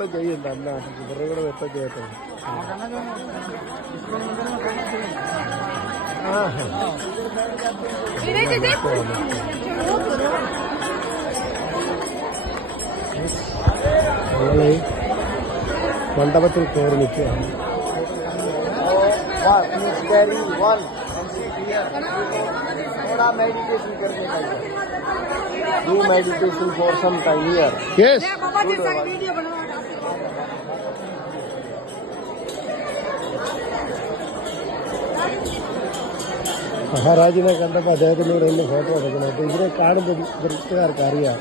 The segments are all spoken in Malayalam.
വെപ്പം ചെയ്യണ്ട അല്ല ഇവരുടെ കൂടെ വെപ്പം ചെയ്യട്ടെ. ഞങ്ങളീ മണ്ഡപത്തിൽ കയറി നിൽക്കുകയാണ്. Do meditation for some time here. Yes. മഹാരാജിനെ കണ്ടപ്പോൾ അദ്ദേഹത്തിനോട് ഇന്ന് ഫോട്ടോ എടുക്കണം. അപ്പോൾ ഇവരെ കാണുമ്പോൾ വൃത്തിക്കാർക്ക് അറിയാം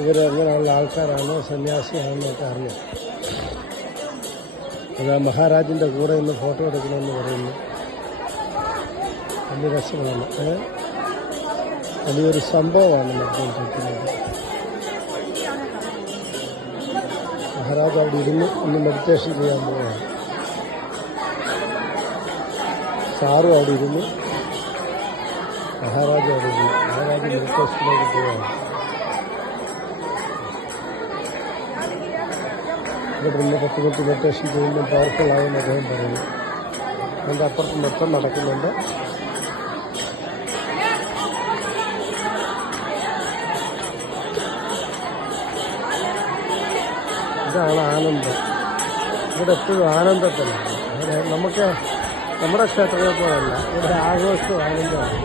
ഇവരെങ്ങനെയുള്ള ആൾക്കാരാണോ സന്യാസിയാണെന്നൊക്കെ അറിയാം. അത് ആ മഹാരാജിൻ്റെ കൂടെ ഇന്ന് ഫോട്ടോ എടുക്കണമെന്ന് പറയുന്നു. വലിയ രസമാണ്. വലിയൊരു സംഭവമാണ് നടന്നുകൊണ്ടിരിക്കുന്നത്. മഹാരാജ് അവിടെ ഇരുന്ന് ഇന്ന് മെഡിറ്റേഷൻ ചെയ്യാൻ പോവുകയാണ്. സാറും അവിടെ ഇരുന്നു, മഹാരാജ് അവിടെ ഇരുന്നു. മഹാരാജ് മെഡിറ്റേഷനിലേക്ക് പോവുകയാണ്. ഇവിടെ നിന്ന് 10 മിനിറ്റ് മെഡിറ്റേഷൻ ചെയ്യുമ്പോൾ പവർഫുള്ളായെന്ന് അദ്ദേഹം പറയുന്നു. അതിൻ്റെ അപ്പുറത്ത് മൊത്തം നടക്കുന്നുണ്ട്. ഇതാണ് ആനന്ദം. ഇവിടെ എപ്പോഴും ആനന്ദത്തിലാണ്. നമുക്ക് നമ്മുടെ ക്ഷേത്രത്തിൽ പോലല്ല, ഇവിടെ ആഘോഷവും ആനന്ദമാണ്.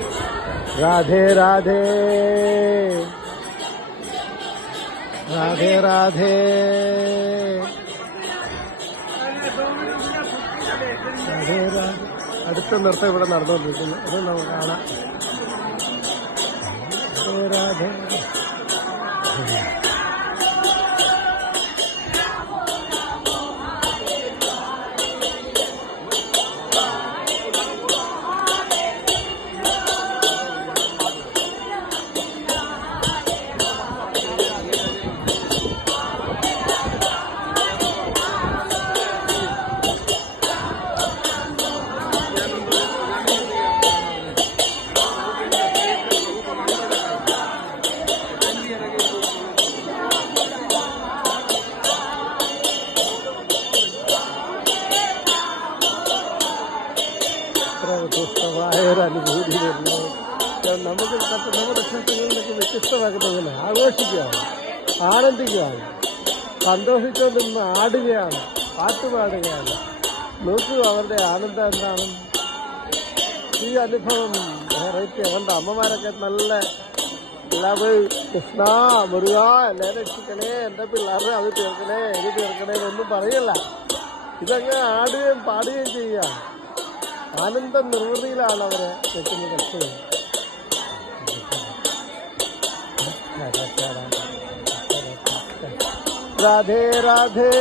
രാധേ രാധേ രാധേ രാധേ രാധേ രാധേ. അടുത്ത നൃത്തം ഇവിടെ നടന്നുകൊണ്ടിരിക്കുന്നു. അത് നമുക്ക് കാണാം. രാധേ രാധേ. അനുഭൂതി വരുന്നത് നമുക്ക് നമ്മുടെ ക്ഷേത്രങ്ങളിലൊക്കെ വ്യത്യസ്തമാക്കുന്നതിന് ആഘോഷിക്കുകയാണ്, ആനന്ദിക്കുകയാണ്, സന്തോഷിച്ചുകൊണ്ടിരുന്ന് ആടുകയാണ്, പാട്ടുപാടുകയാണ്. നോക്കൂ അവരുടെ ആനന്ദം എന്താണ്. ഈ അനുഭവം വെറൈറ്റി. അവരുടെ അമ്മമാരൊക്കെ നല്ല പിള്ളേർ കൃഷ്ണ മുരുക എന്നെ രക്ഷിക്കണേ, എൻ്റെ പിള്ളേരെ അത് തീർക്കണേ ഇത് തീർക്കണേ എന്നൊന്നും പറയല്ല. ഇതങ്ങ് ആടുകയും പാടുകയും ചെയ്യുക. ആനന്ദ നിർവൃതിയിലാണ് അവരെ നിൽക്കുന്നത് എപ്പോഴും. രാധേ രാധേ.